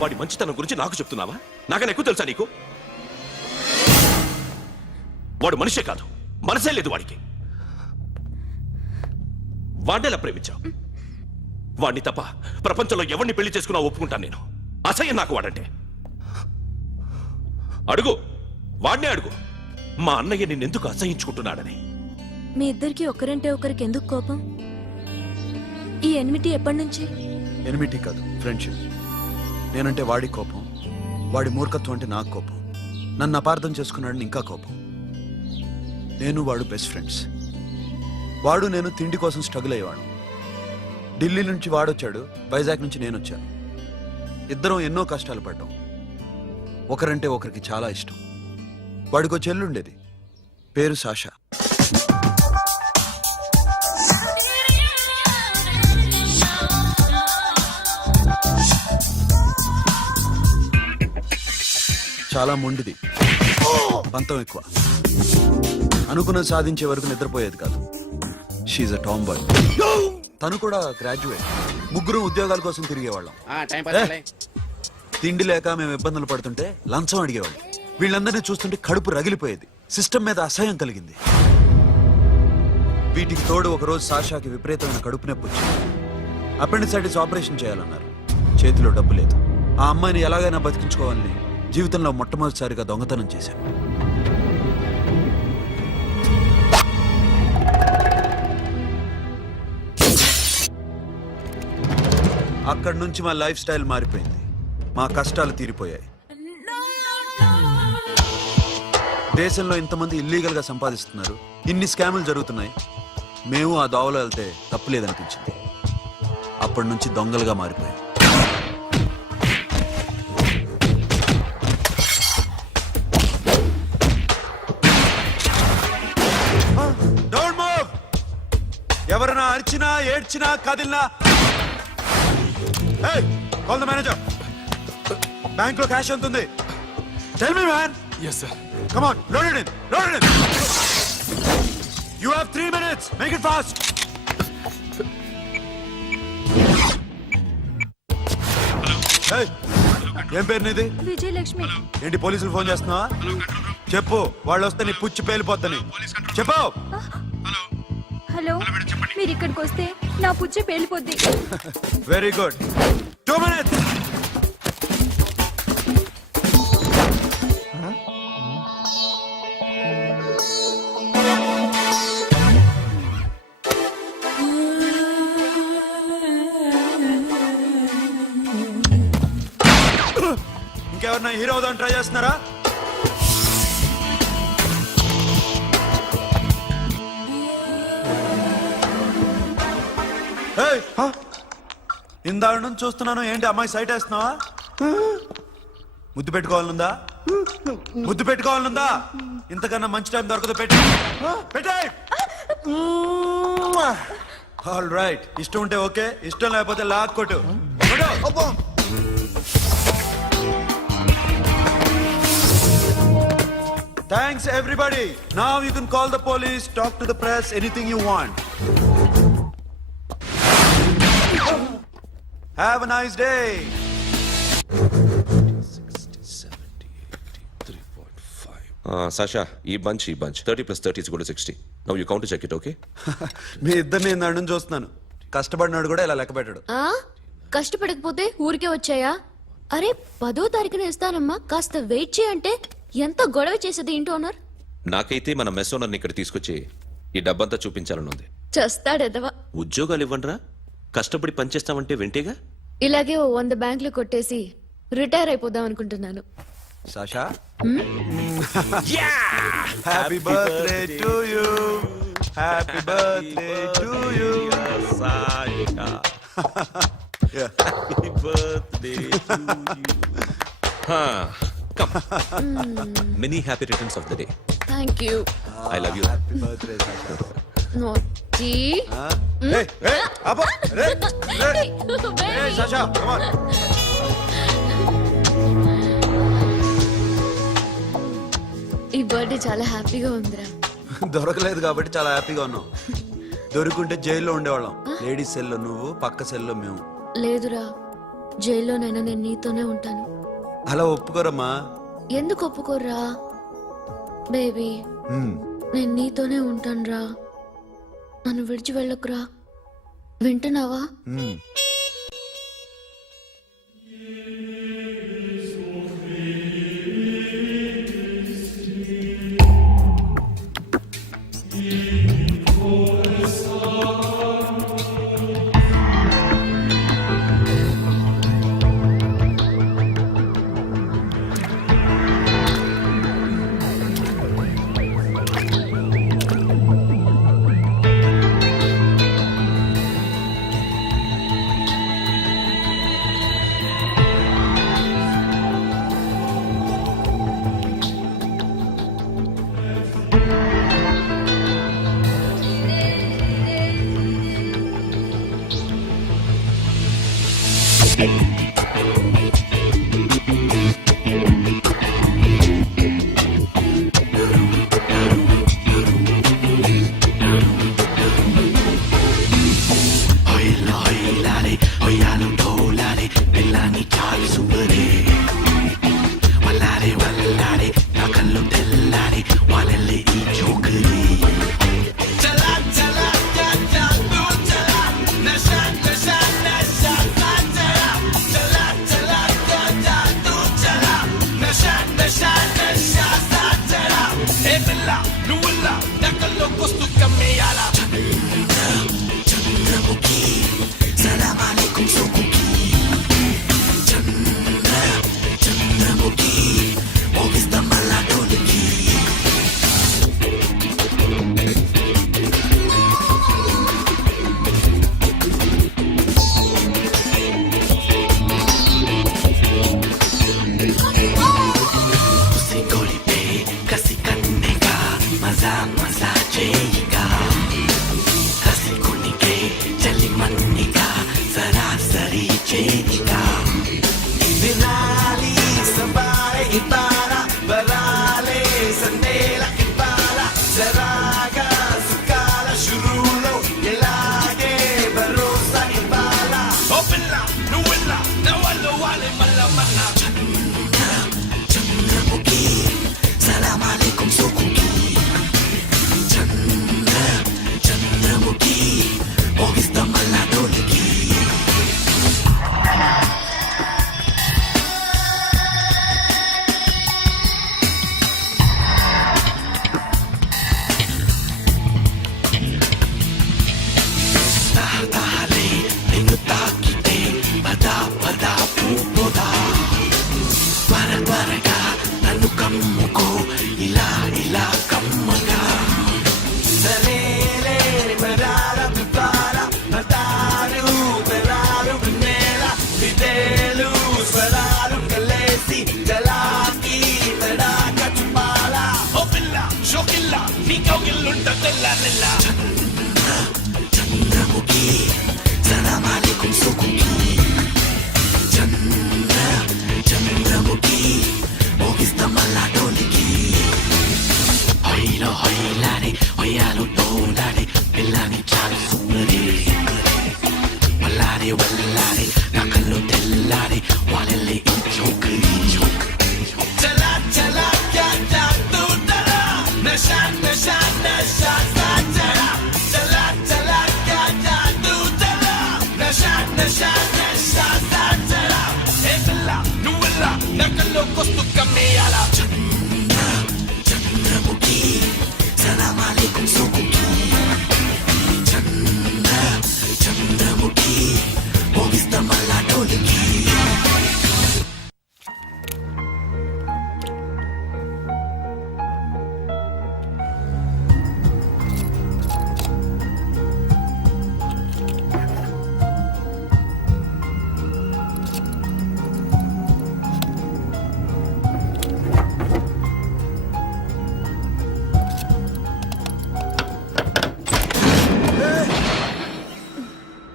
వాడి మంచితనం గురించి నాకు చెప్తున్నావా? నాకన్నా ఎక్కువ తెలుసా నీకు? వాడు మనిషే కాదు, మనసే లేదు వాడికి. వాడినేలా ప్రేమించావు? వాడిని తప్ప ప్రపంచంలో ఎవరిని పెళ్లి చేసుకున్నా ఒప్పుకుంటాను నేను. అసహ్యం నాకు వాడంటే. అడుగు, వాడినే అడుగు, మా అన్నయ్య నిన్నెందుకు అసహించుకుంటున్నాడని. మీ ఇద్దరికి ఒకరంటే ఒకరికి ఎందుకు కోపం? ఈ ఎనిమిటీ ఎప్పటి నుంచి? ఎనిమిటీ కాదు, ఫ్రెండ్షిప్. నేనంటే వాడి కోపం, వాడి మూర్ఖత్వం అంటే నాకు కోపం. నన్ను అపార్థం చేసుకున్నాడని ఇంకా కోపం. నేను వాడు బెస్ట్ ఫ్రెండ్స్. వాడు నేను తిండి కోసం స్ట్రగుల్ అయ్యేవాడు. ఢిల్లీ నుంచి వాడొచ్చాడు, వైజాగ్ నుంచి నేను వచ్చాను. ఇద్దరం ఎన్నో కష్టాలు పడ్డాం. ఒకరంటే ఒకరికి చాలా ఇష్టం. వాడికో చెల్లుండేది, పేరు సాషా. చాలా మొండిది, పంతం ఎక్కువ. అనుకున్నది సాధించే వరకు నిద్రపోయేది కాదు. She a tomboy. తను కూడా గ్రాడ్యుయేట్. ముగ్గురు ఉద్యోగాల కోసం తిరిగేవాళ్ళం. తిండి లేక మేము ఇబ్బందులు పడుతుంటే లంచం అడిగేవాళ్ళం. వీళ్ళందరినీ చూస్తుంటే కడుపు రగిలిపోయేది. సిస్టమ్ మీద అసహ్యం కలిగింది. వీటికి తోడు ఒకరోజు సాషాకి విపరీతమైన కడుపు నొప్పి వచ్చింది. అపెండిసైటిస్ ఆపరేషన్ చేయాలన్నారు. చేతిలో డబ్బు లేదు. ఆ అమ్మాయిని ఎలాగైనా బతికించుకోవాలని జీవితంలో మొట్టమొదటిసారిగా దొంగతనం చేశాను. అక్కడి నుంచి మా లైఫ్ స్టైల్ మారిపోయింది. మా కష్టాలు తీరిపోయాయి. దేశంలో ఇంతమంది ఇల్లీగల్ గా సంపాదిస్తున్నారు, ఇన్ని స్కాములు జరుగుతున్నాయి. మేము ఆ దోవలో వెళ్తే తప్పులేదనిపించింది. అప్పటి నుంచి దొంగలుగా మారిపోయాం. ఎవరైనా అరిచినా ఏడ్చినా కదిలినా కాల్ ద మేనేజర్. బ్యాంక్ లో క్యాష్ ఎంత ఉంది? Tell me man. yes sir. come on, load it in, load it in. you have 3 minutes, make it fast. hey, ఏం పేరు నీది? విజయలక్ష్మి. ఏంటి పోలీసులు ఫోన్ చేస్తున్నావా? చెప్పు, వాళ్ళు వస్తే నీ పుచ్చి పేలిపోద్దని చెప్పు. హలో, మీరు ఇక్కడికి వస్తే నా పుచ్చి పేలిపోద్ది. Very good. 2 minutes. ఇంకెవరన్నా హీరో అవుదాం ట్రై చేస్తున్నారా? ఇందాక నుంచి చూస్తున్నాను, ఏంటి అమ్మాయి సైట్ వేస్తున్నావా? ముద్దు పెట్టుకోవాలనుందా? ముద్దు పెట్టుకోవాలనుందా? ఇంతకన్నా మంచి టైం దొరకదు. పెట్టే. ఆల్ రైట్, ఇష్టం ఉంటే ఓకే, ఇష్టం లేకపోతే లాక్ కొట్టు. Thanks everybody. Now you can call the police, talk to the press, anything you want. Have a nice day. 'Sasha, ఈ bunch 30 plus 30 is equal to 60. Now you count to check it, okay? మీ ఇద్దరిని నన్ను చూస్తున్నాను. కష్టపడినాడు కూడా ఇలా లెక్క పెట్టాడు. కష్టపడకపోతే ఊరికే వచ్చాయా? అరే 10వ తారీఖున ఇస్తానమ్మా, కాస్త వెయిట్ చేయంటే ఎంత గొడవ చేసేది ఇంటి ఓనర్. నాకైతే మన మెస్ ఓనర్ని ఇక్కడ తీసుకొచ్చి ఈ డబ్బంతా చూపించాలని ఉంది. చేస్తాడెదవా. ఉద్యోగాలు ఇవ్వండిరా, కష్టపడి పనిచేస్తామంటే వింటేగా. ఇలాగే 100 బ్యాంకులు కొట్టేసి రిటైర్ అయిపోదాం అనుకుంటున్నాను. Sasha, happy birthday to you. Happy birthday to you Sasha. Happy birthday to you. Come. Many happy returns of the day. Thank you. I love you. Happy birthday, Sasha. Naughty. Hey, Abba. Hey, Sasha, come on. ఈ birthday చాలా హ్యాపీగా ఉందిరా. దొరకలేదు కాబట్టి చాలా హ్యాపీగా ఉన్నాం. దొరుకుంటే జైల్లో ఉండేవాళ్ళం. లేడీస్ సెల్లో నువ్వు, పక్క సెల్లో మేము. లేదురా, జైల్లోనైనా నేను నీతోనే ఉంటాను. అలా ఒప్పుకోరమ్మా. ఎందుకు ఒప్పుకోర్రా బేబీ? హ్మ్. నేను నీతోనే ఉంటానురా, నన్ను విడిచి వెళ్ళకురా. వింటున్నావా? హ్మ్.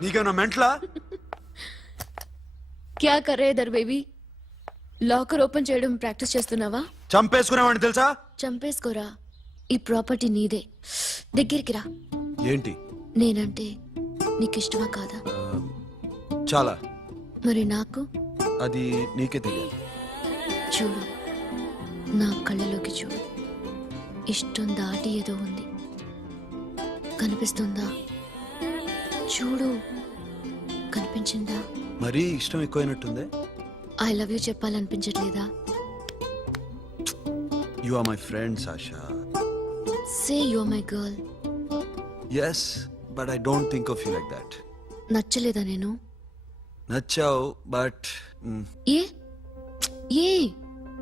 నీకేమన్నా మెంట్లా? క్యా కరే దర్ బేబీ? లాకర్ ఓపెన్ చేయడం ప్రాక్టీస్ చేస్తున్నావా? చంపేసుకునేవాడిని తెలుసా? చంపేసుకోరా, ఈ ప్రాపర్టీ నీదే. దగ్గరికి రా. ఏంటి? నేనంటే నీకు ఇష్టమా కాదా? చాలా. మరి నాకు అది నీకే తెలియాలి. చూడు, నా కళ్ళలోకి చూడు. ఇష్టం దాటి ఏదో ఉంది, కనిపిస్తుందా? చూడు, కనిపించిందా? మరీ ఇష్టం ఎక్కువైనట్టుందే. ఐ లవ్ యూ చెప్పాలనిపించట్లేదా? You are my friend Sasha. Say you are my girl. Yes, but I don't think of you like that. నచ్చలేదా నేను? నచ్చావు, బట్ ఏ ఏ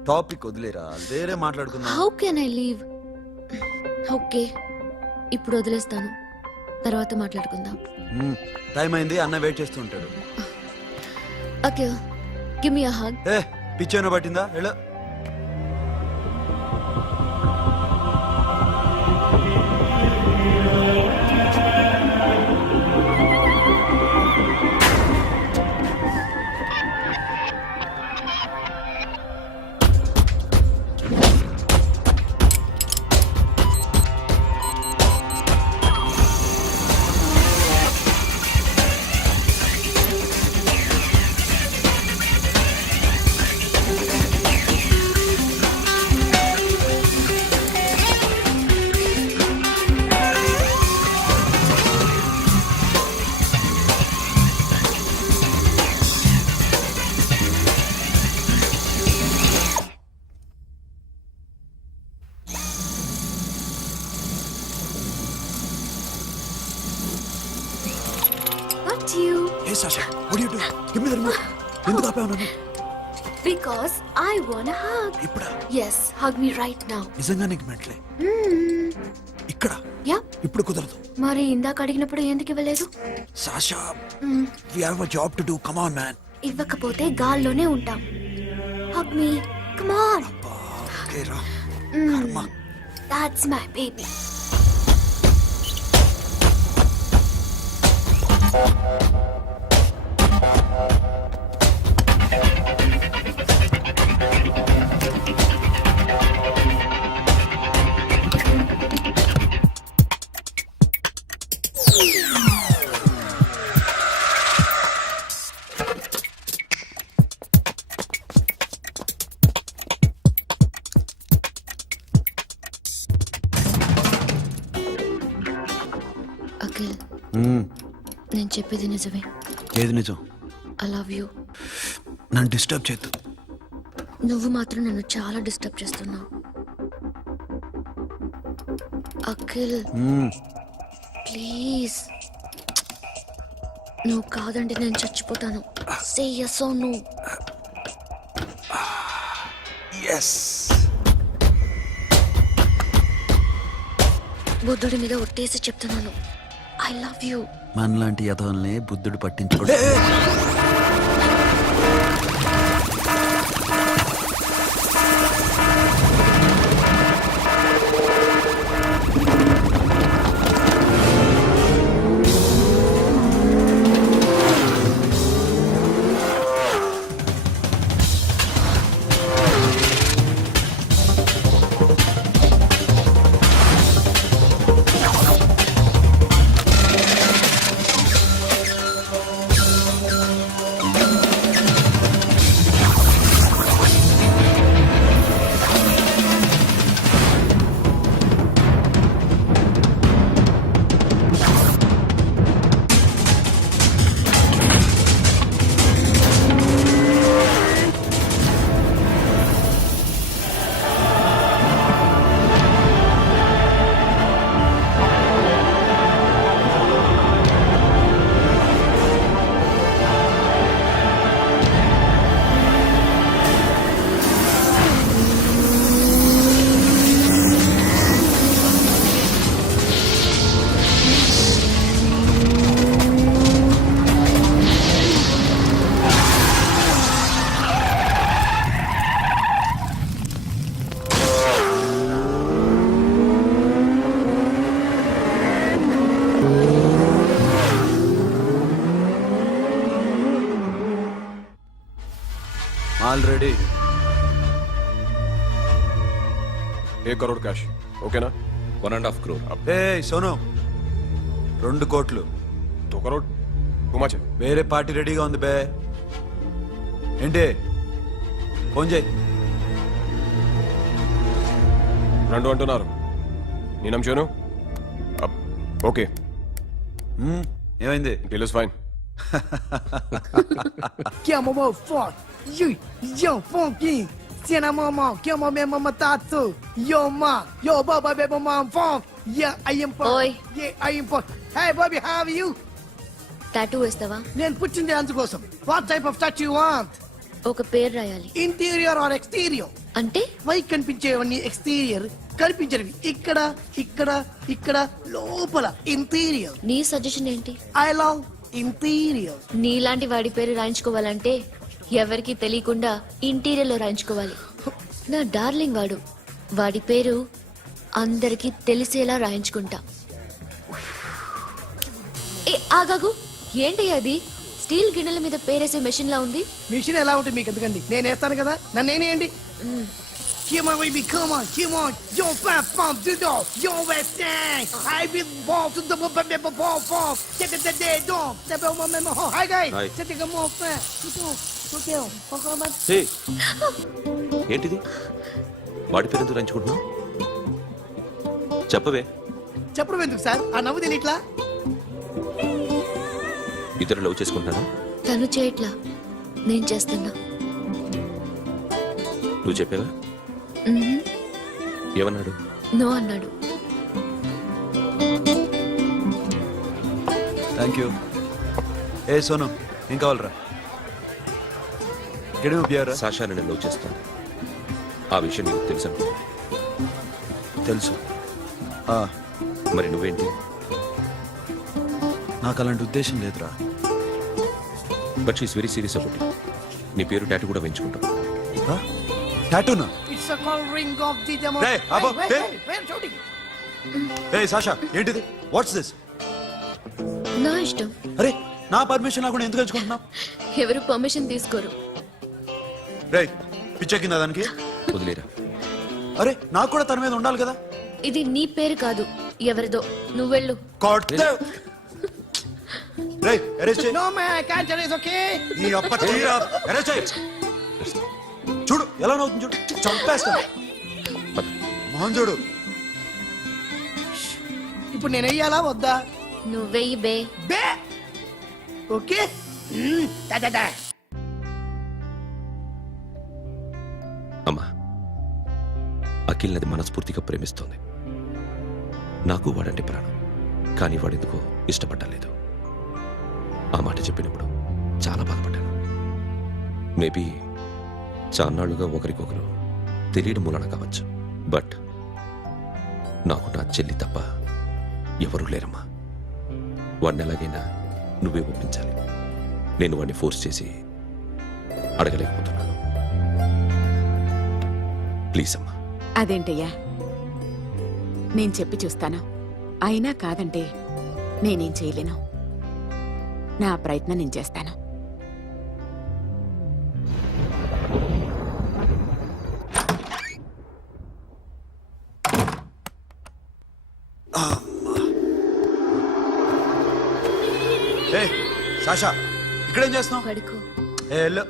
టాపిక్ వదిలేరా, వేరే మాట్లాడుకుందాం. How can I leave? Okay, ఇప్పుడు వదిలేస్తాను, తర్వాత మాట్లాడుకుందాం. టైం అయింది, అన్న వెయిట్ చేస్తూ ఉంటాడు. Okay, give me a hug. ఏ పిచ్చేనా పట్టిందా? వెళ్ళు. What you? ఏ Sasha, what are you doing? Give me the remote. ఎందుకు ఆపావు నన్ను? Because I want a hug. ఇప్పుడా? Yes, hug me right now. నిజంగా నీకు మెంటలే? ఇక్కడ Yeah. ఇప్పుడు కుదరదు. మరి ఇందాక అడిగినప్పుడు ఎందుకు ఇవ్వలేదు? Sasha, we have a job to do. Come on, man. ఇవ్వకపోతే గాల్లోనే ఉంటాం. Hug me. Come on. Okay, రా. కర్మ. That's my baby. అఖిల్, నేను చెప్పేది నిజమే. ఏది నిజం? I love you. నన్ను డిస్టర్బ్ చేయొద్దు. నువ్వు మాత్రం నన్ను చాలా డిస్టర్బ్ చేస్తున్నావు. అఖిల్, ప్లీజ్. నువ్వు కాదండి నేను చచ్చిపోతాను. సే yes or no. yes. బుద్ధుడి మీద ఒట్టేసి చెప్తున్నాను. I love you. మనలాంటి యథోల్ని బుద్ధుడు పట్టించుకోడు. ఆల్రెడీ 1 crore క్యాష్ ఓకేనా? 1.5 crore. ఏ సోను, 2 కోట్లు. 2 crore ఉమాచే వేరే పార్టీ రెడీగా ఉంది బే. ఏంటి ఫోన్ చేయి. రెండు అంటున్నారు నేను నమ్మాను. ఓకే ఏమైంది? Deal is fine. Que amo mo fuck. Yo funky. Siena mama, que amo me mama tatu. Yo ma, yo baba baby mom funk. Yeah, I am funk. Oi. Yeah, I am funk. Hey Bobby, how are you? Tattoo వేస్తావా? నేను పుట్టింది అందుకోసం. What type of tattoo you want? ఒక పేరు రాయాలి. Interior or exterior? అంటే పై కనిపించేవన్నీ exterior, కనిపించేవి ఇక్కడ ఇక్కడ ఇక్కడ లోపల ఇంటీరియర్. నీ సజెషన్ ఏంటి? I love interior. నీలాంటి వాడి పేరు రాయించుకోవాలంటే ఎవరికి తెలియకుండా ఇంటీరియర్ లో రాయించుకోవాలి. నా డార్లింగ్ వాడు, వాడి పేరు అందరికి తెలిసేలా రాయించుకుంటా. ఏ ఆగాగు, ఏంటి అది? స్టీల్ గిన్నెల మీద పేరేసే మెషిన్ లా ఉంది. మిషన్ ఎలా ఉంటుంది మీకు ఎందుకండి? నేను వేస్తాను కదా, నన్ను నేనేయండి. Come on, baby, come on, come on. Yo, fat pump, do do. Yo, West End. I will ball to the ball, ball. Get the day, dog. The bell, my Hi, guys. Hi. Set the more fat. Hotel. హే, ఏంటిది? వాడి పేరు ఎందుకు రంచుకుంటున్నావు? చెప్పవే. చెప్పడం ఎందుకు sir? ఆ నవ్వు తెలియట్లా? ఇద్దరు లవ్ చేసుకుంటున్నాను. తను చేయట్లా, నేను చేస్తున్నా. నువ్వు చెప్పావా? ఏమన్నాడు? నో అన్నాడు. Thank you. ఏ సోను, ఏం కావాలరా? కెడమ పియారా? సాషా నేను లవ్ చేస్తాను. ఆ విషయం నీకు తెలుసు అనుకో. తెలుసు. మరి నువ్వేంటి? నాకు అలాంటి ఉద్దేశం లేదురా. But she's very serious about it. నీ పేరు టాటూ కూడా వేయించుకుంటాం. టాటూనా? It's a call ring of the demo. Hey, Abba, hey. Where shooting? ఏ సాషా, ఏంటిది? What's this? నా ఇష్టం. అరే, నా పర్మిషన్ లేకుండా ఎందుకు ఎంచుకుంటున్నావు? ఎవరు పర్మిషన్ తీసుకోరు. రే, పిచ్చెక్కిందా దానికి? వదిలేరా. అరే, నాకు కూడా తన మీద ఉండాలి కదా. ఇది నీ పేరు కాదు, ఎవరిదో. నువ్వెళ్ళు. రే, అరెస్ట్ చేయి. No man, I can't tell it's okay. నీ అప్ప తీరా. అరెస్ట్ చేయి. చూడు ఎలా నవ్వుతుంది, చూడు. చంపేస్తా. మోహన్ చూడు. ఇప్పుడు నేను వెయ్యాలా వద్దా? నువ్వెయ్యి బే. బే ఓకే. Da da da. అమ్మా, అఖిల్ నది మనస్ఫూర్తిగా ప్రేమిస్తోంది. నాకు వాడంటే ప్రాణం. కానీ వాడెందుకో ఇష్టపడలేదు. ఆ మాట చెప్పినప్పుడు చాలా బాధపడ్డాను. మేబీ చాన్నాళ్లుగా ఒకరికొకరు తెలియడం మూలన కావచ్చు. బట్ నాకు నా చెల్లి తప్ప ఎవరూ లేరమ్మా. వాడిని ఎలాగైనా నువ్వే ఒప్పించాలి. నేను వాడిని ఫోర్స్ చేసి అడగలేకపోతున్నాను. ప్లీజ్ అమ్మా. అదేంటయ్యా, నేను చెప్పి చూస్తాను. అయినా కాదంటే నేనేం చేయలేను. నా ప్రయత్నం నేను చేస్తాను. ఏ సాషా, ఇక్కడేం చేస్తున్నావు? పడుకో. ఏ వెళ్ళు.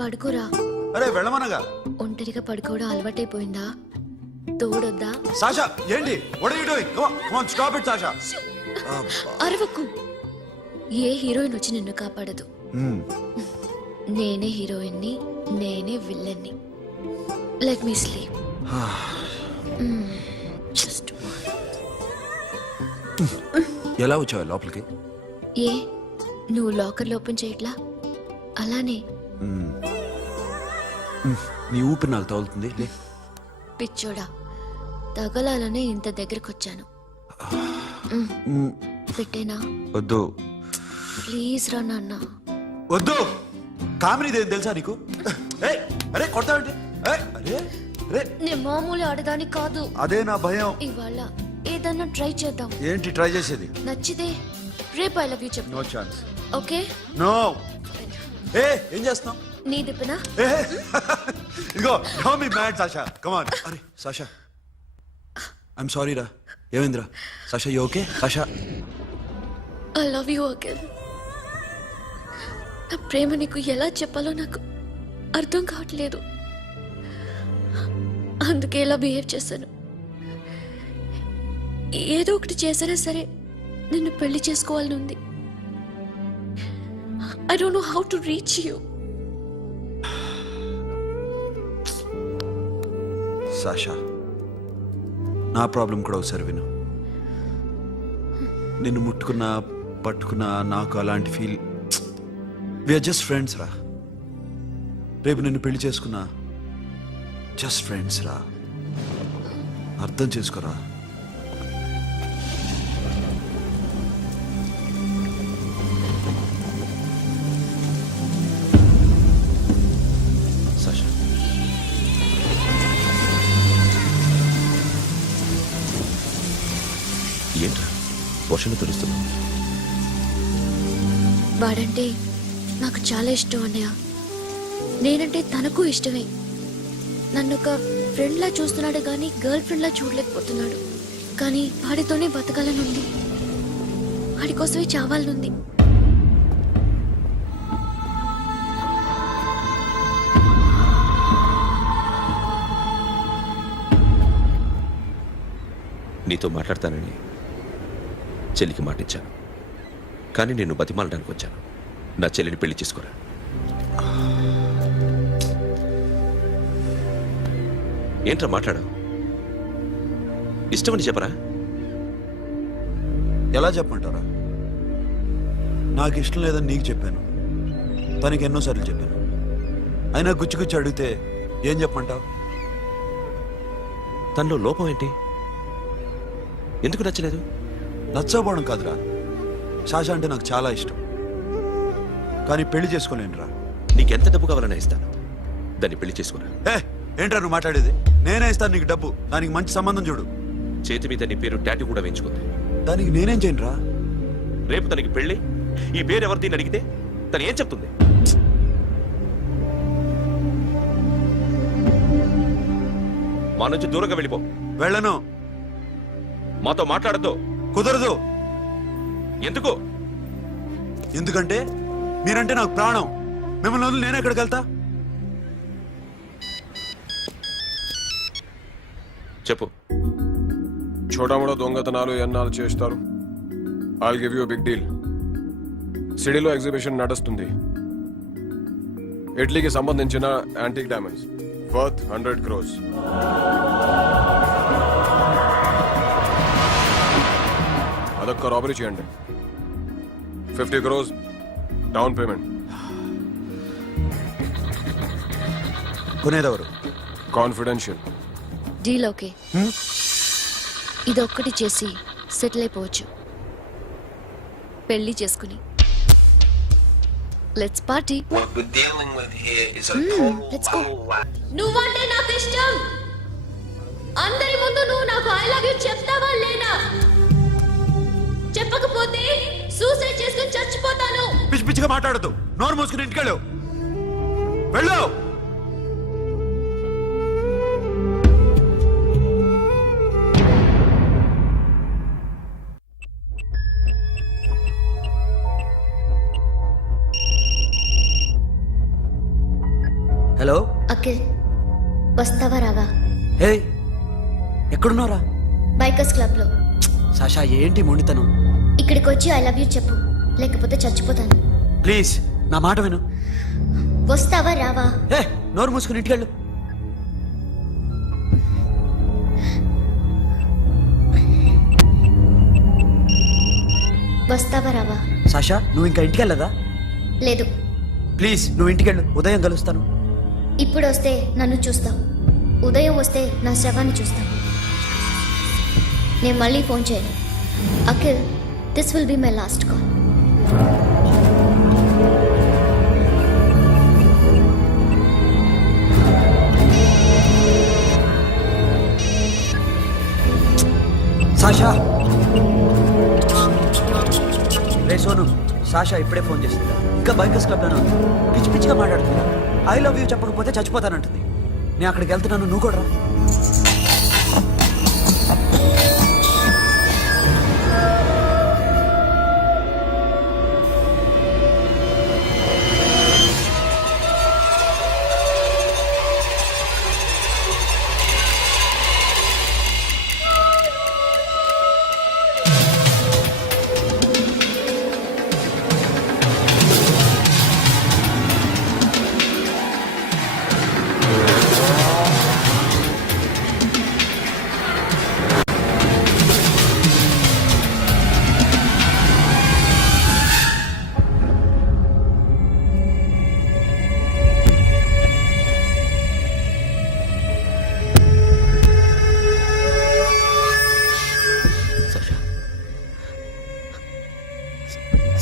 పడుకోరా. అరే వెళ్ళమనగా. ఒంటరిగా పడుకోవడం అలవాటైపోయిందా? తోడొద్దా? సాషా, ఏంటి? What are you doing? Come on, stop it Sasha. అరవకు. ఏ హీరోయిన్ వచ్చి నిన్ను కాపాడదు. నేనే హీరోయిన్ని, నేనే విల్లన్ని. Let me sleep. జస్ట్ ఎలా వచ్చావు లోపలికి? ఏ నువ్వు లాకర్లో ఓపెన్ చేయట్లా? అలానే. నీ ఊపిరి నాకు తగులుతుంది. లే. పిచ్చోడా, తగలాలనే ఇంత దగ్గరకొచ్చాను. పెట్టేనా? వద్దు. ప్లీజ్ రా నాన్న. వద్దు. కామెడీ తెలుసా నీకు? ఏయ్, అరే కొడతావంటే? ఏయ్, అరే అరే, నేను మామూలు ఆడదాని కాదు. అదే నా భయం. ఇవాళ ఏదన్నా ట్రై చేద్దాం. ఏంటి ట్రై చేసేది? నచ్చితే రేపు ఐ లవ్ యూ చెప్పు. No chance. ఓకే? నో. ఏ ఏం చేస్తున్నావు? నీ దిప్పనా? ఇదిగో, don't be mad Sasha. Come on. అరే సాషా, ఐఎమ్ సారీ రా. ఏమైందిరా? Sasha, you okay? Sasha I love you Akhil. నా ప్రేమ నీకు ఎలా చెప్పాలో నాకు అర్థం కావట్లేదు. అందుకే ఇలా బిహేవ్ చేశాను. ఏదో ఒకటి చేసినా సరే నిన్ను పెళ్లి చేసుకోవాలని ఉంది. I don't know how to reach you. Sasha, నా ప్రాబ్లం కూడా ఒకసారి విను. నిన్ను ముట్టుకున్నా పట్టుకున్నా నాకు అలాంటి ఫీల్. వీఆర్ జస్ట్ ఫ్రెండ్స్ రా. రేపు నిన్ను పెళ్లి చేసుకున్నా జస్ట్ ఫ్రెండ్స్ రా. అర్థం చేసుకోరా. సాషా, ఏంట్రా వర్షంలో తెలుస్తున్నావు? వాడంటే నాకు చాలా ఇష్టం అన్నయ్య. నేనంటే తనకు ఇష్టమే. నన్ను ఒక ఫ్రెండ్లా చూస్తున్నాడు కానీ గర్ల్ ఫ్రెండ్లా చూడలేకపోతున్నాడు. కానీ వాడితోనే బతకాలని ఉంది. వాడి కోసమే చావాలనుంది. నీతో మాట్లాడతానని చెల్లికి మాటిచ్చాను, కానీ నేను బతిమాలడానికి వచ్చాను. నా చెల్లిని పెళ్లి చేసుకోరా. ఏంట్రా మాట్లాడావు? ఇష్టమని చెప్పరా? ఎలా చెప్పమంటారా? నాకు ఇష్టం లేదని నీకు చెప్పాను, తనకి ఎన్నోసార్లు చెప్పాను. అయినా గుచ్చి అడిగితే ఏం చెప్పమంటావు? తనలో లోపం ఏంటి? ఎందుకు నచ్చలేదు? నచ్చకపోవడం కాదురా, సాషా అంటే నాకు చాలా ఇష్టం, కానీ పెళ్లి చేసుకోలేనురా. నీకెంత డబ్బు కావాలన్నా ఇస్తాను, దాన్ని పెళ్లి చేసుకోరా. ఏంట్రా నువ్వు మాట్లాడేది? నేనే ఇస్తాను నీకు డబ్బు, దానికి మంచి సంబంధం చూడు. చేతి మీద నీ పేరు టాటూ కూడా వేయించుకుంది. దానికి నేనేం చేయనురా? రేపు తనకి పెళ్లి, ఈ పేరు ఎవరిది అని అడిగితే తను ఏం చెప్తుంది? మా నుంచి దూరంగా వెళ్ళిపో. వెళ్ళను. మాతో మాట్లాడద్దు. కుదరదు. ఎందుకు? ఎందుకంటే మీరంటే నాకు ప్రాణం. మిమ్మల్ని వదిలి నేను ఎక్కడికి వెళ్తా? చెప్పు. చోటామోటా దొంగతనాలు ఎన్నాళ్ళు చేస్తారు? I'll give you big deal. సిటీలో ఎగ్జిబిషన్ నడుస్తుంది. ఇటలీకి సంబంధించిన యాంటిక్ డైమండ్స్ వర్త్ 100 crores. అదొక్క రాబరీ చేయండి. 50 crores డౌన్ పేమెంట్. కొనేదెవరు? కాన్ఫిడెన్షియల్. Deal okay. ఇదొక్కటి చేసి సెటిల్ అయిపోవచ్చు. పెళ్లి చేసుకుని let's party. What we're dealing with here is a total let's go. unwind. నువ్వంటే నాకు ఇష్టం. అందరి ముందు నువ్వు నాకు ఐ లవ్ యూ చెప్తావా లేదా? చెప్పకపోతే సూసైడ్ చేసుకుని చచ్చిపోతాను. పిచ్చి పిచ్చిగా మాట్లాడద్దు. నోరు మూసుకుని ఇంటికి వెళ్ళు. వెళ్ళు. హలో అఖిల్, వస్తావా రావా? హే, ఎక్కడున్నారా? బైకర్స్ క్లబ్ లో. సాషా, ఏంటి మొండితనం? ఇక్కడికి వచ్చి ఐ లవ్ యూ చెప్పు, లేకపోతే చచ్చిపోతాను. ప్లీజ్ నా మాట విను. వస్తావా రావా? హే, నోరు మూసుకుని ఇంటికి వెళ్ళు. వస్తావా రావా? సాషా, నువ్వు ఇంకా ఇంటికి వెళ్ళదా? లేదు. ప్లీజ్ నువ్వు ఇంటికి వెళ్ళు. ఉదయం కలుస్తాను. ఇప్పుడు వస్తే నన్ను చూస్తావు, ఉదయం వస్తే నా శవాన్ని చూస్తావు. నేను మళ్ళీ ఫోన్ చేయను. Akhil, this will be my last call. Sasha, ray Sonu, Sasha ఇప్పుడే ఫోన్ చేసింది. ఇంకా బైకర్స్ క్లబ్ లోనే ఉంది. పిచ్చి పిచ్చిగా మాట్లాడుతుంది. ఐ లవ్ యూ చెప్పకపోతే చచ్చిపోతానంటుంది. నేను అక్కడికి వెళ్తున్నాను, నువ్వు కూడా రా.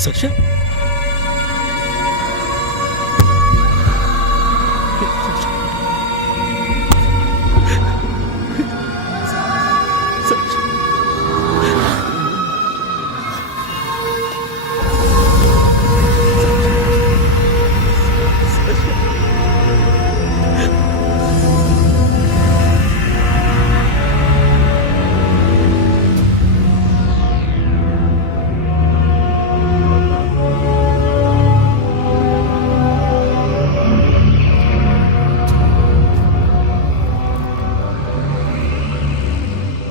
సషా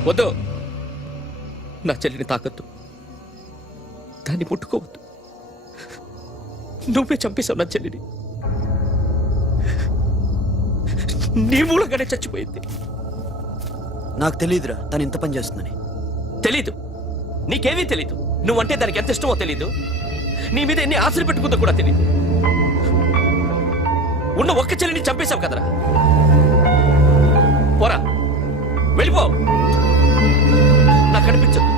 వద్దు, నా చెల్లిని తాకద్దు, దాన్ని ముట్టుకోవద్దు. నువ్వే చంపేశావు నా చెల్లిని. నీ మూలంగానే చచ్చిపోయింది. నాకు తెలియదురా తను ఇంత పని చేస్తుందని. తెలీదు, నీకేమీ తెలీదు. నువ్వంటే దానికి ఎంత ఇష్టమో తెలీదు. నీ మీద ఎన్ని ఆశలు పెట్టుకుందో కూడా తెలీదు. ఉన్న ఒక్క చెల్లిని చంపేశావు కదరా. పోరా, వెళ్ళిపో. నాకు కనిపించదు,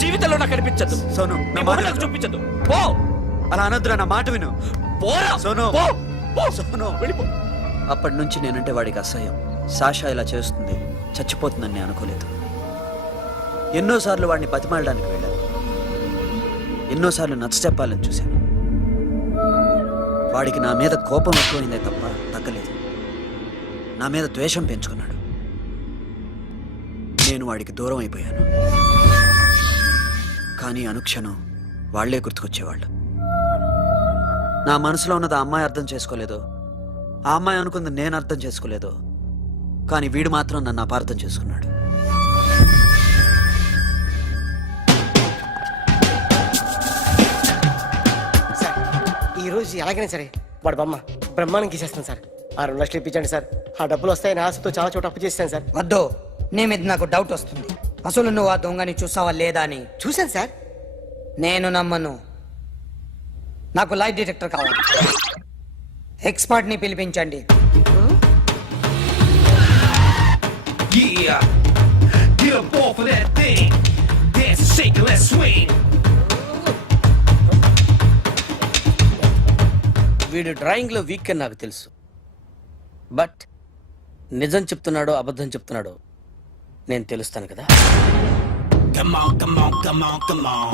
జీవితంలో నాకు కనిపించదు. సోను, నా నీ మాట మొహం నాకు చూపించదు. పో. అలా అనొద్దురా, నా మాట విను. పోరా. సోను. పో. పో. సోను. వెళ్ళిపో. అప్పటి నుంచి నేనంటే వాడికి అసహ్యం. సాషా ఇలా చేస్తుంది, చచ్చిపోతుందని నేను అనుకోలేదు. ఎన్నోసార్లు వాడిని బతిమాలడానికి వెళ్ళాను, ఎన్నోసార్లు నచ్చ చెప్పాలని చూశాను. వాడికి నా మీద కోపం ఎక్కువైందే తప్ప తగ్గలేదు. నా మీద ద్వేషం పెంచుకున్నాడు. నేను వాడికి దూరం అయిపోయాను. కానీ అనుక్షణం వాళ్లే గుర్తుకొచ్చేవాళ్ళు. నా మనసులో ఉన్నది ఆ అమ్మాయి అర్థం చేసుకోలేదో, ఆ అమ్మాయి అనుకుంది నేను అర్థం చేసుకోలేదో, కానీ వీడు మాత్రం నన్ను అపార్థం చేసుకున్నాడు. సార్ ఈరోజు ఎలాగైనా సరే వాడు బొమ్మ బ్రహ్మాండం గీసేస్తాను సార్. ఆ 2 లక్షలు ఇప్పించండి సార్. ఆ డబ్బులు వస్తాయని ఆశతో చాలా చోట అప్పు చేస్తాను సార్. వద్దు, నీ మీద నాకు డౌట్ వస్తుంది. అసలు నువ్వు ఆ దొంగని చూసావా లేదా అని. చూశాను సార్. నేను నమ్మను. నాకు లైట్ డిటెక్టర్ కావాలి. ఎక్స్పర్ట్ ని పిలిపించండి. Yeah, get up off of that thing. Dance and shake and let's swing. వీడు డ్రాయింగ్లో వీక్ అని నాకు తెలుసు. బట్ నిజం చెప్తున్నాడో అబద్ధం చెప్తున్నాడో నేను తెలుస్తాను కదా. Come on, come on, come on, come on.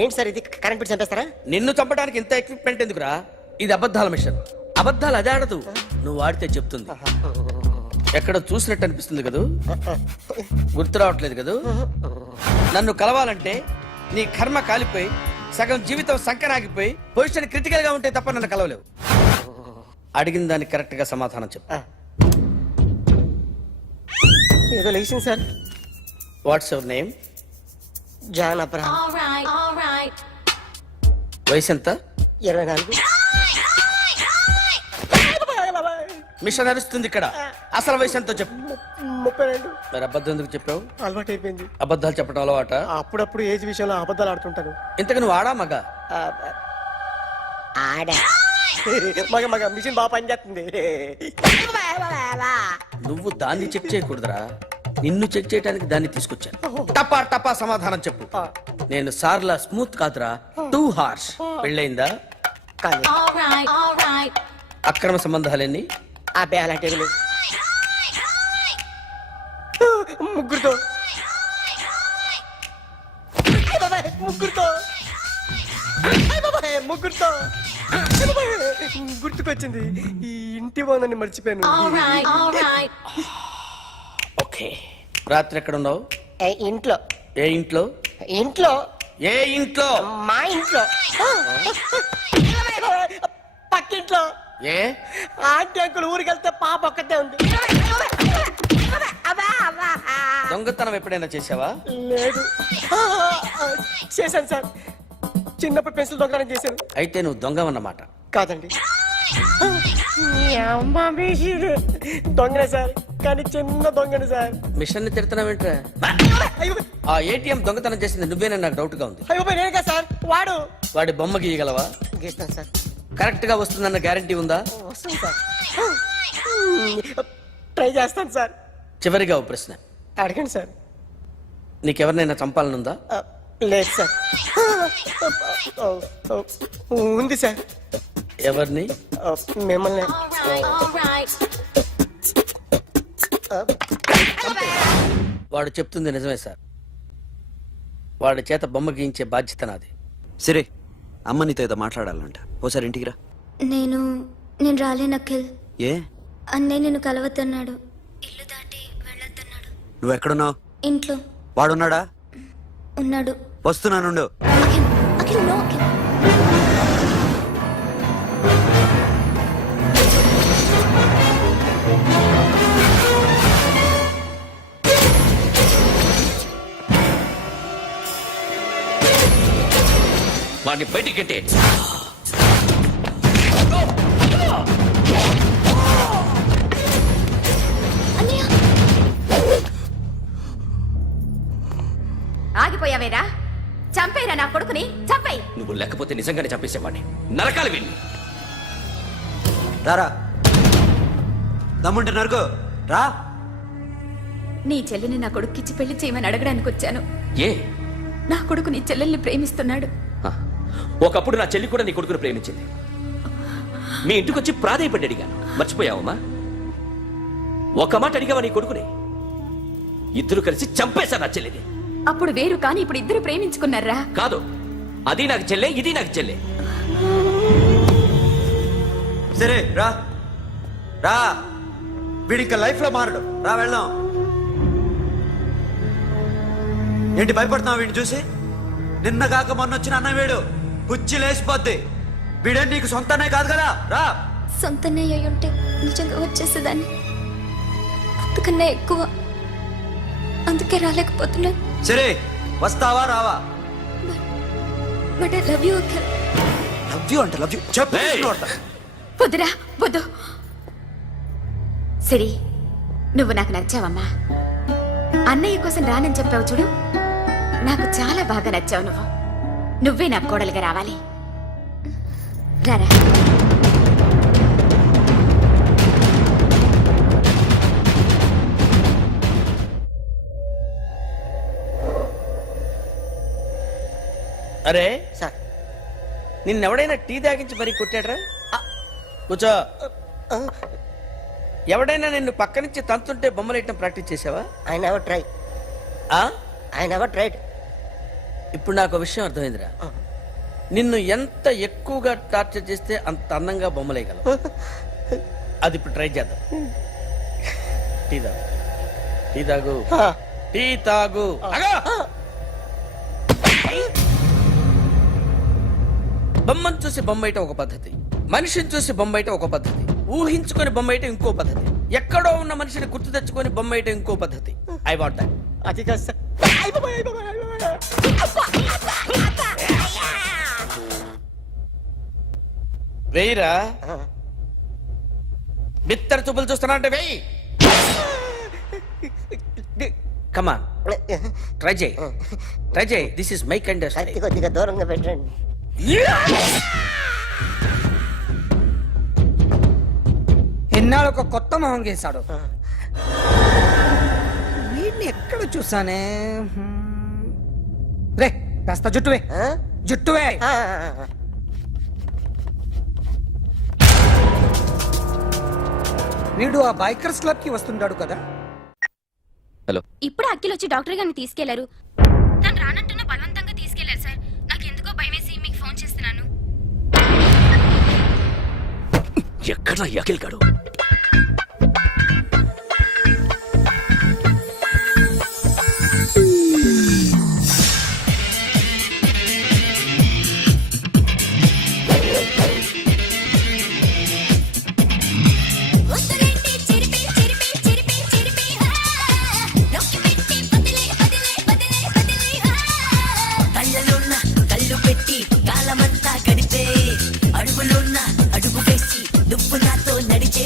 ఏంటి సార్ ఇది? కరెంట్ బిల్ చంపేస్తారా? నిన్ను చంపడానికి ఇంత ఎక్విప్మెంట్ ఎందుకురా? ఇది అబద్ధాల మిషన్. అబద్ధాలు అదే ఆడదు, నువ్వు ఆడితే చెప్తుంది. ఎక్కడ చూసినట్టు అనిపిస్తుంది కదూ, గుర్తు రావట్లేదు కదూ. నన్ను కలవాలంటే నీ కర్మ కాలిపోయి సగం జీవితం సంకరాగిపోయి పొజిషన్ క్రిటికల్ గా ఉంటే తప్ప నన్ను కలవలేవు. అడిగిన దానికి కరెక్ట్ గా సమాధానం చెప్పు. ఏదో లేచింది sir. What's your name? John Abraham. వయసు ఎంత? 24. మిషన్ నడుస్తుంది ఇక్కడ. అసలు వయసు ఎంతో చెప్పు. 32. మరి అబద్ధం ఎందుకు చెప్పావు? అలవాటు అయిపోయింది. అబద్ధాలు చెప్పడం అలవాట? అప్పుడప్పుడు ఏజ్ విషయంలో అబద్ధాలు ఆడుతుంటాను. ఇంతకు నువ్వు ఆడా మగ? ఆడా. మగ మగ మిషన్ బాగా పనిచేస్తుంది. నువ్వు దాన్ని చెక్ చేయకూడదురా, నిన్ను చెక్ చేయడానికి దాన్ని తీసుకొచ్చాను. టపా టపా సమాధానం చెప్పు. నేను సార్లా స్మూత్ కాదురా, టూ హార్ష్. పెళ్ళయిందా? కానీ అక్రమ సంబంధాలన్నీ? అబ్బాయి అలాంటి ముగ్గురుతో ముగ్గురుతో ముగ్గురుతో గుర్తుకొచ్చింది. ఈ ఇంటి బాగుందని మర్చిపోయాను. ఓకే. రాత్రి ఎక్కడ ఉన్నావు? ఇంట్లో. ఏ ఇంట్లో? ఇంట్లో. ఏ ఇంట్లో? మా ఇంట్లో. పక్కింట్లో. ఏ ఆంటీ అంకుల్ ఊరికి వెళ్తే పాప ఒక్కతే ఉంది. దొంగతనం ఎప్పుడైనా చేసావా? లేదు. చేశాను సార్, చిన్నప్పుడు పెన్సిల్ దొంగతనం చేశాను. అయితే నువ్వు దొంగవన్నమాట. కాదండి, దొంగనే సార్, కానీ చిన్న దొంగని సార్. మిషన్ ని తిడుతున్నావేంట్రా? ఆ ఏటీఎం దొంగతనం చేసింది నువ్వేనని నాకు డౌట్ గా ఉంది. అయ్యో నేనే కదా సార్. వాడి బొమ్మ గీయగలవా? గీస్తాను సార్. కరెక్ట్ గా వస్తుందన్న గ్యారంటీ ఉందా? వస్తుంది సార్. ట్రై చేస్తాను సార్. చివరిగా ఓ ప్రశ్న, అడగండి సార్. నీకెవరినైనా చంపాలనుందా? లేదు సార్. ఉంది సార్. ఎవరిని? మిమ్మల్ని. వాడు చెప్తుంది నిజమే సార్. వాడి చేత బొమ్మ గీయించే బాధ్యత నాది. సరే, అమ్మ నీతో ఏదో మాట్లాడాలంట. ఓసారి ఇంటికి రా. నేను రాలేను అఖిల్. ఏ? అన్నయ్య నిన్ను కలవద్దన్నాడు. ఇల్లు దాటి వెళ్ళొద్దన్నాడు. నువ్వు ఎక్కడున్నావు? ఇంట్లో వాడున్నాడా? ఉన్నాడు. వస్తున్నానుండు. అఖిల్, అఖిల్, నో అఖిల్. వాడిని బయటికి గెట్టే. ఆగిపోయావేరా? చంపేరా నా కొడుకుని, చంపేయ్. నువ్వు లేకపోతే నిజంగానే చంపేసేవాడిని. నరకాలి వీడిని. రారా, దమ్ముంటే నరుకు రా. నీ చెల్లిని నా కొడుక్కిచ్చి పెళ్లి చేయమని అడగడానికి వచ్చాను. ఏ? నా కొడుకు నీ చెల్లెల్ని ప్రేమిస్తున్నాడు. ఆ, ఒకప్పుడు నా చెల్లి కూడా నీ కొడుకును ప్రేమించింది. మీ ఇంటికి వచ్చి ప్రాధేయపడి అడిగాను. మర్చిపోయావమ్మా? ఒక మాట అడిగావా నీ కొడుకుని? ఇద్దరు కలిసి చంపేశా నా చెల్లిని. అప్పుడు వేరు, కానీ ఇప్పుడు ఇద్దరు ప్రేమించుకున్నారా? కాదు, అది నాకు చెల్లె, ఇది నాకు చెల్లె. సరే రా రా, వీడి ఇంకా లైఫ్ లో మారడు. రా వెళ్దాం. ఏంటి భయపడుతున్నావు వీడిని చూసి? నిన్న కాక మొన్న వచ్చిన అన్న వీడు పుచ్చి లేచిపోద్ది. వీడే నీకు సొంతనే కాదు కదా. రా. సొంతనే అయి ఉంటే నిజంగా వచ్చేసేదాన్ని. అంతకన్నా ఎక్కువ. అందుకే రాలేకపోతున్నాను. సరే, వస్తావా రావా? But I love you Akhil. Love you అంటే లవ్ యూ చెప్పు. వద్దురా, వద్దు. సిరి, నువ్వు నాకు నచ్చావమ్మా. అన్నయ్య కోసం రానని చెప్పావు చూడు, నాకు చాలా బాగా నచ్చావు. నువ్వే నాకు కోడలుగా రావాలి. రారా. అరే సార్, నిన్నెవడైనా టీ తాగించి మరీ కొట్టాడ్రా? కూర్చో. ఎవడైనా నిన్ను పక్క నుంచి తంతుంటే బొమ్మలేయటం ప్రాక్టీస్ చేసావా? I never try. I never tried. ఇప్పుడు నాకు విషయం అర్థమైందిరా. నిన్ను ఎంత ఎక్కువగా టార్చర్ చేస్తే అంత అందంగా బొమ్మలేయగలవు. అది ఇప్పుడు ట్రై చేద్దాం. టీ తాగు, టీ తాగు, టీ తాగు. బొమ్మను చూసి బొమ్మేయటం ఒక పద్ధతి, మనిషిని చూసి బొమ్మేయటం ఒక పద్ధతి, ఊహించుకొని బొమ్మేయటం ఇంకో పద్ధతి, ఎక్కడో ఉన్న మనిషిని గుర్తు తెచ్చుకొని బొమ్మేయటం ఇంకో పద్ధతి. I want that. అది కాదు సార్. వెయ్యిరా. బిత్తర చూపులు చూస్తున్నా అంటే వెయ్యి. కమా, ట్రై చేయి, ట్రై చేయి. This is my kind of style. కొద్దిగా దూరంగా పెట్టండి. ఎన్నాళ్ళు ఒక కొత్త మొహం గీశాడు. వీడిని ఎక్కడ చూసానే? రే, కాస్త జుట్టువే, జుట్టువే. వీడు ఆ బైకర్స్ క్లబ్ కి వస్తుంటాడు కదా. హలో. ఇప్పుడు అఖిల్ వచ్చి డాక్టర్ గారిని తీసుకెళ్లారు. తను రానంటున్న బలవంతంగా తీసుకెళ్లారు సార్. నాకు ఎందుకో భయమేసి మీకు ఫోన్ చేస్తున్నాను. ఎక్కడ అఖిల్ గాడు? అడుగులోన్న అడుగు వేసి నువ్వు నాతో నడిచే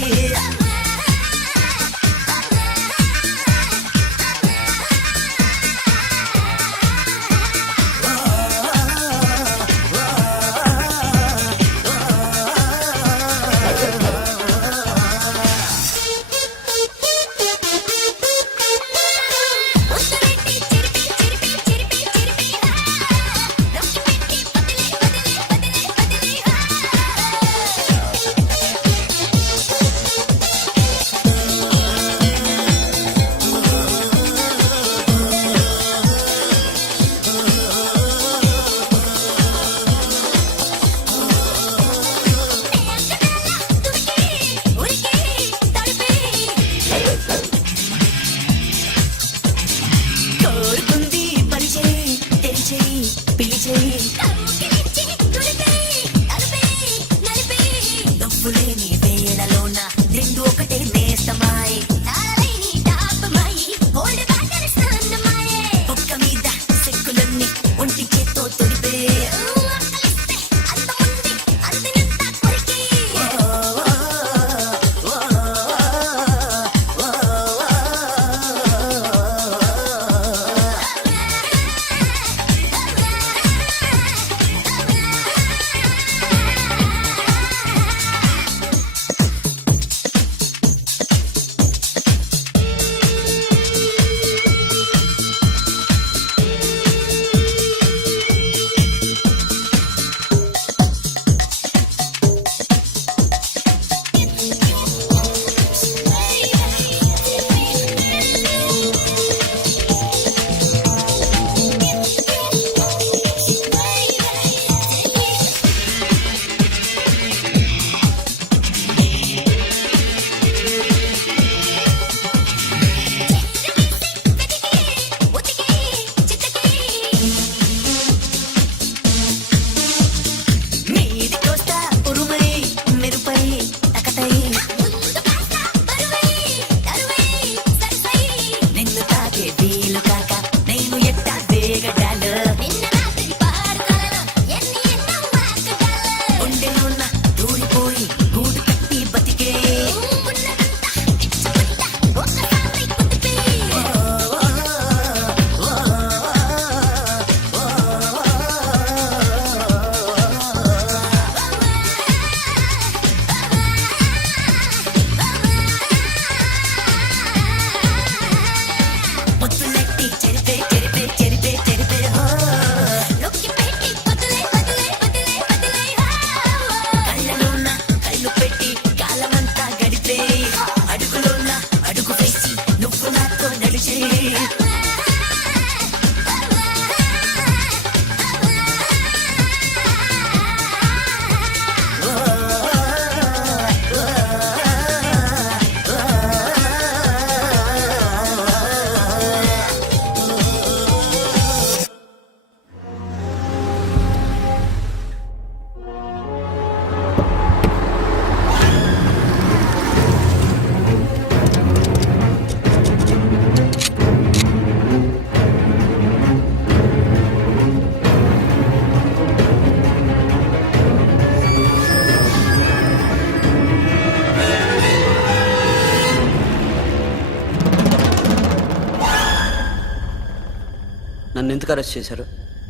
నన్ను ఎందుకు అరెస్ట్ చేశారు?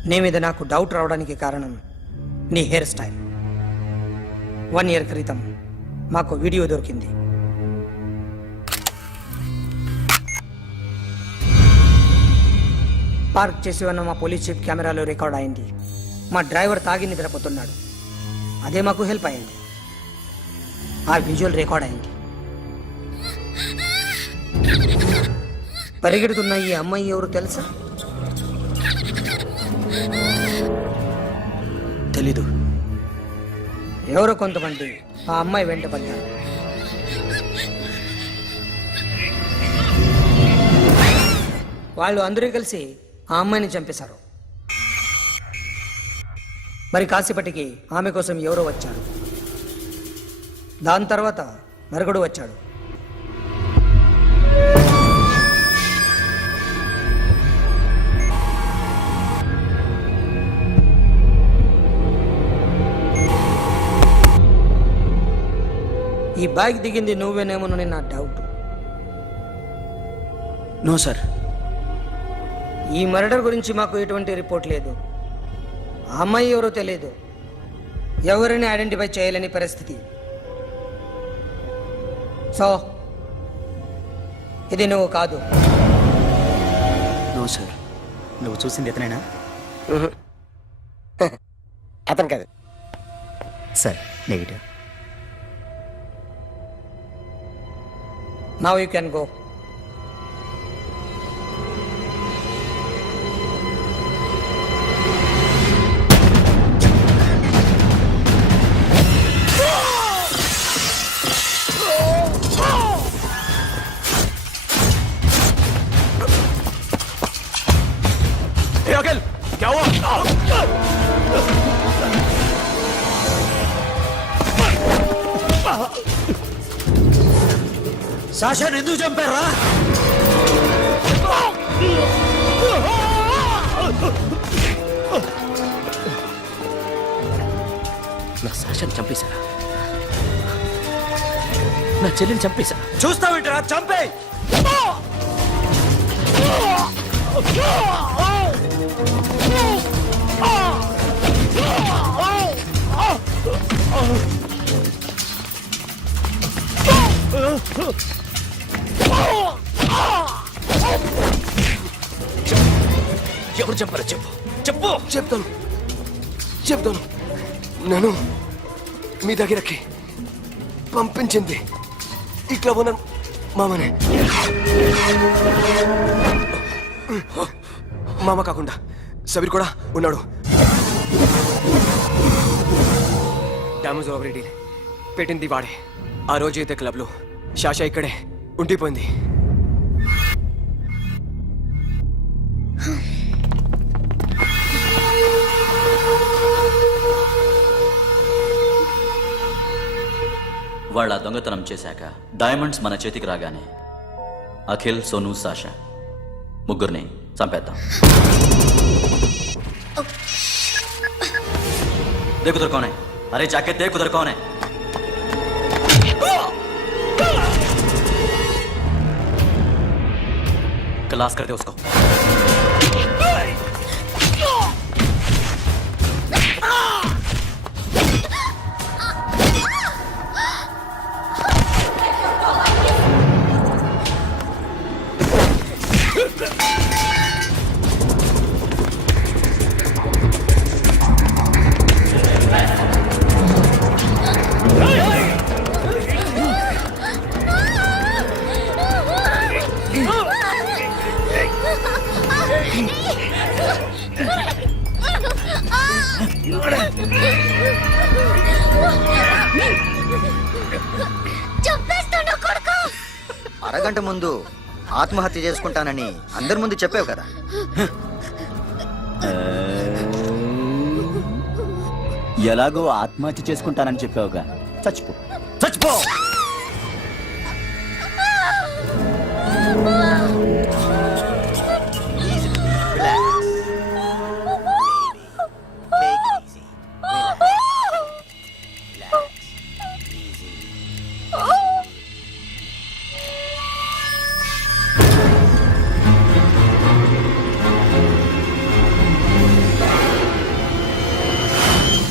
నీ మీద నాకు డౌట్ రావడానికి కారణం నీ హెయిర్ స్టైల్. 1 year క్రితం మాకు వీడియో దొరికింది. పార్క్ చేసి ఉన్న మా పోలీస్ జీప్ కెమెరాలో రికార్డ్ అయింది. మా డ్రైవర్ తాగి నిద్రపోతున్నాడు. అదే మాకు హెల్ప్ అయింది. ఆ విజువల్ రికార్డ్ అయింది. పరిగెడుతున్న ఈ అమ్మాయి ఎవరు తెలుసా? తెలీదు. ఎవరో కొంతమంది ఆ అమ్మాయి వెంట పడ్డారు. వాళ్ళు అందరూ కలిసి ఆ అమ్మాయిని చంపేశారు. మరి కాసేపటికి ఆమె కోసం ఎవరో వచ్చారు. దాని తర్వాత మరొకడు వచ్చాడు. ఈ బైక్ దిగింది నువ్వేనేమోనని నా డౌట్. No sir. ఈ మర్డర్ గురించి మాకు ఎటువంటి రిపోర్ట్ లేదు. ఆ అమ్మాయి ఎవరో తెలియదు. ఎవరిని ఐడెంటిఫై చేయలేని పరిస్థితి. సో ఇది నువ్వు కాదు. No sir. నువ్వు చూసింది ఇతనేనా? అతను కాదు. సరే, negative. Now you can go. क्या हुआ? సాషాని ఎందుకు చంపారా? నా సాషాన్ని చంపేశారా? నా చెల్లిని చంపేశారా? చూస్తావేంటరా? చంపే. ఎవరు చంపారో చెప్పు. చెప్పు. చెప్తాను. నేను మీ దగ్గరకి పంపించింది ఇట్లా ఉన్న మామనే. మామ కాకుండా సబీర్ కూడా ఉన్నాడు. డ్యామేజ్ ఓవర్ డీల్ పెట్టింది వాడే. ఆ రోజు అయితే క్లబ్లో శాషా ఇక్కడే ఉండిపోయింది. వాళ్ళ దొంగతనం చేశాక డైమండ్స్ మన చేతికి రాగానే అఖిల్, సోను, సాషా ముగ్గురిని చంపేద్దాం. देख उधर कौन है? अरे जाके देख उधर कौन है? क्लास कर दे उसको. అరగంట ముందు ఆత్మహత్య చేసుకుంటానని అందరి ముందు చెప్పావు కదా. ఎలాగో ఆత్మహత్య చేసుకుంటానని చెప్పావుగా, చచ్చిపో చచ్చిపో.